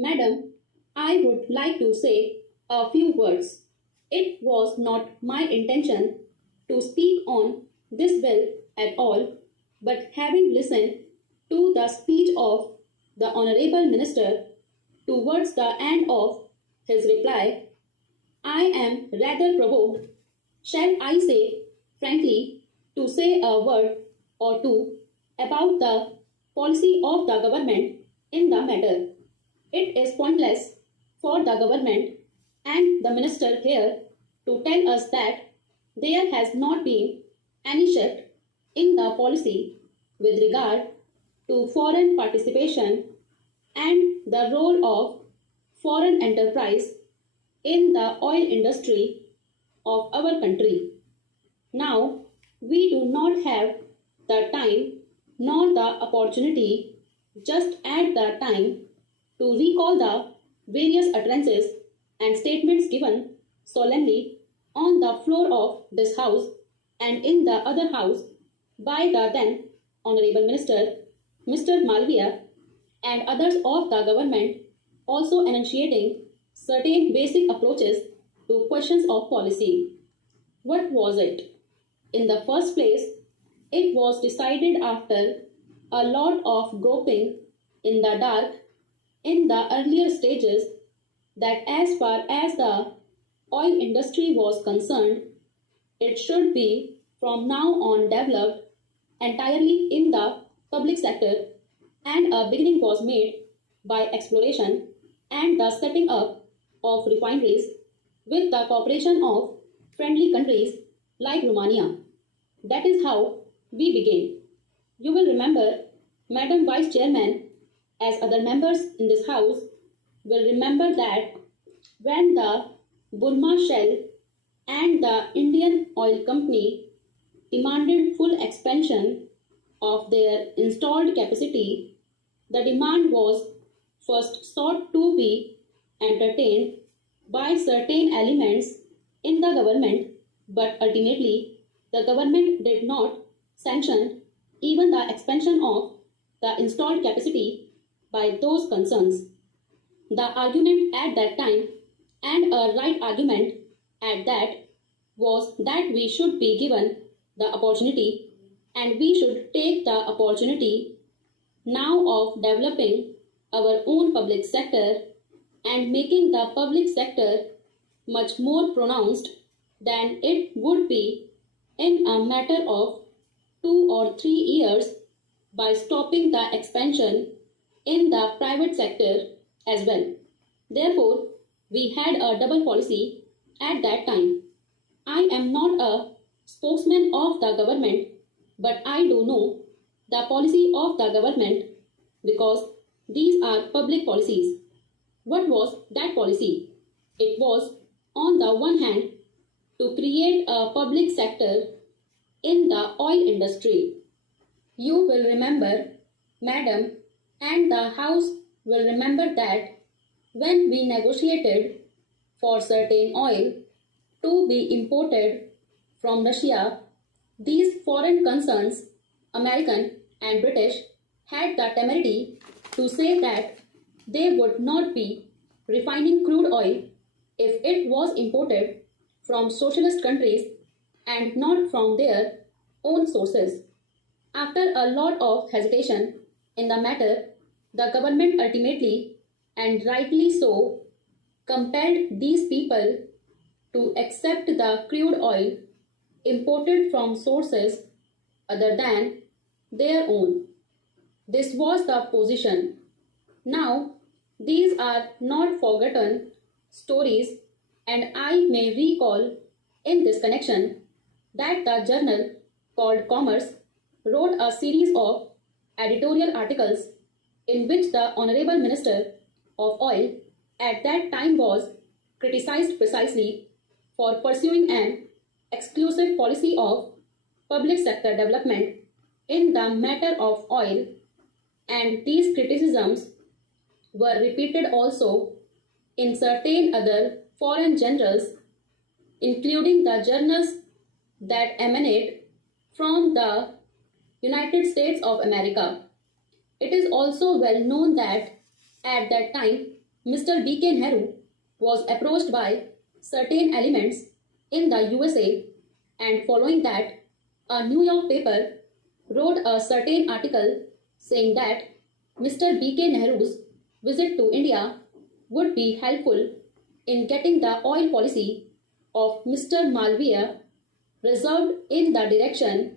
Madam, I would like to say a few words. It was not my intention to speak on this bill at all, but having listened to the speech of the Honorable Minister towards the end of his reply, I am rather provoked, shall I say frankly, to say a word or two about the policy of the government in the matter. It is pointless for the government and the minister here to tell us that there has not been any shift in the policy with regard to foreign participation and the role of foreign enterprise in the oil industry of our country. Now, we do not have the time nor the opportunity just at the time to recall the various utterances and statements given solemnly on the floor of this house and in the other house by the then Honorable Minister, Mr. Malviya, and others of the government, also enunciating certain basic approaches to questions of policy. What was it? In the first place, it was decided after a lot of groping in the dark in the earlier stages that as far as the oil industry was concerned, it should be from now on developed entirely in the public sector, and a beginning was made by exploration and the setting up of refineries with the cooperation of friendly countries like Romania. That is how we began. You will remember, Madam Vice Chairman, as other members in this house will remember that when the Burma Shell and the Indian Oil Company demanded full expansion of their installed capacity, the demand was first sought to be entertained by certain elements in the government, but ultimately the government did not sanction even the expansion of the installed capacity by those concerns. The argument at that time, and a right argument at that, was that we should be given the opportunity and we should take the opportunity now of developing our own public sector and making the public sector much more pronounced than it would be in a matter of 2 or 3 years by stopping the expansion in the private sector as well. Therefore, we had a double policy at that time. I am not a spokesman of the government, but I do know the policy of the government because these are public policies. What was that policy? It was, on the one hand, to create a public sector in the oil industry. You will remember, Madam, and the House will remember that when we negotiated for certain oil to be imported from Russia, these foreign concerns, American and British, had the temerity to say that they would not be refining crude oil if it was imported from socialist countries and not from their own sources. After a lot of hesitation in the matter, the government ultimately, and rightly so, compelled these people to accept the crude oil imported from sources other than their own. This was the position. Now, these are not forgotten stories, and I may recall in this connection that the journal called Commerce wrote a series of editorial articles in which the Honorable Minister of Oil at that time was criticized precisely for pursuing an exclusive policy of public sector development in the matter of oil, and these criticisms were repeated also in certain other foreign journals, including the journals that emanate from the United States of America. It is also well known that at that time Mr. B.K. Nehru was approached by certain elements in the USA, and following that, a New York paper wrote a certain article saying that Mr. B.K. Nehru's visit to India would be helpful in getting the oil policy of Mr. Malviya resolved in the direction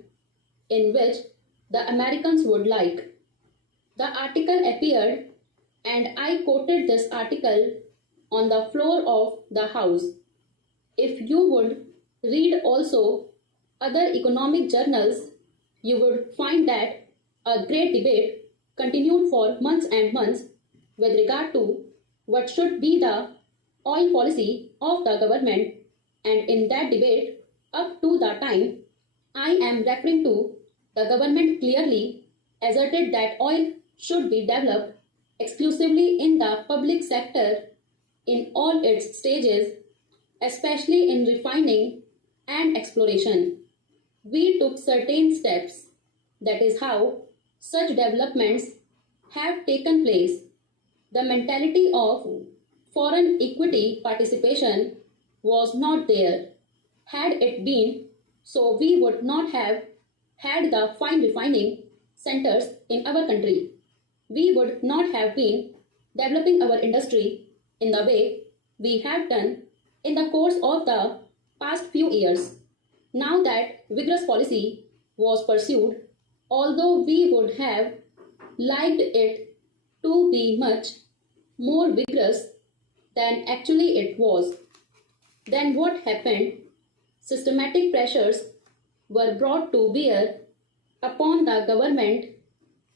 in which the Americans would like. The article appeared, and I quoted this article on the floor of the House. If you would read also other economic journals, you would find that a great debate continued for months and months with regard to what should be the oil policy of the government, and in that debate, up to the time I am referring to, the government clearly asserted that oil should be developed exclusively in the public sector in all its stages, especially in refining and exploration. We took certain steps. That is how such developments have taken place. The mentality of foreign equity participation was not there. Had it been so, we would not have had the fine refining centers in our country. We would not have been developing our industry in the way we have done in the course of the past few years. Now that vigorous policy was pursued, although we would have liked it to be much more vigorous than actually it was, then what happened? Systematic pressures were brought to bear upon the government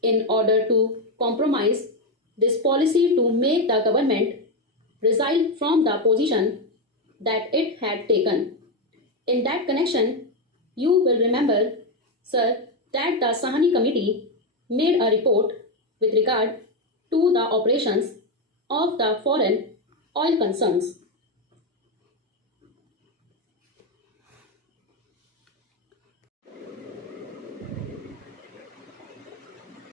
in order to compromise this policy to make the government resile from the position that it had taken. In that connection, you will remember, sir, that the Sahani Committee made a report with regard to the operations of the foreign oil concerns.